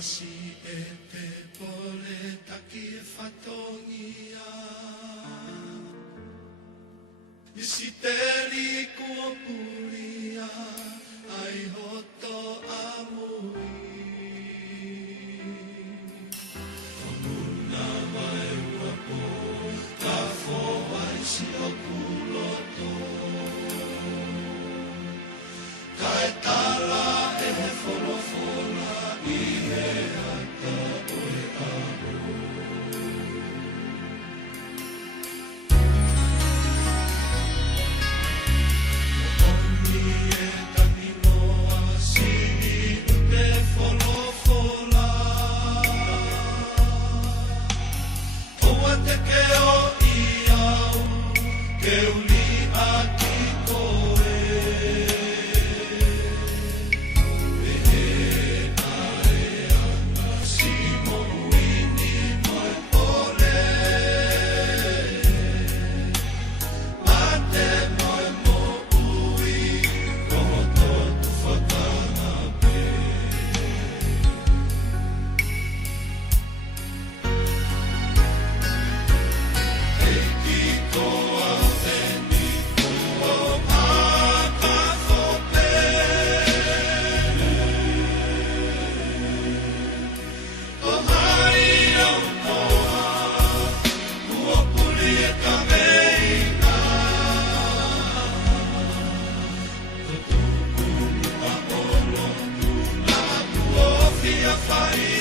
Si e te pole taki e whatongia Isi te riku o puria ai hoto a mui Whamuna mai ua po ka whowai si o kuloto Kai tala e he wholofona I he ata oe amo Oni e tani noa sini u te wholofona Oa te ke o I au ke uli a ki koe Fire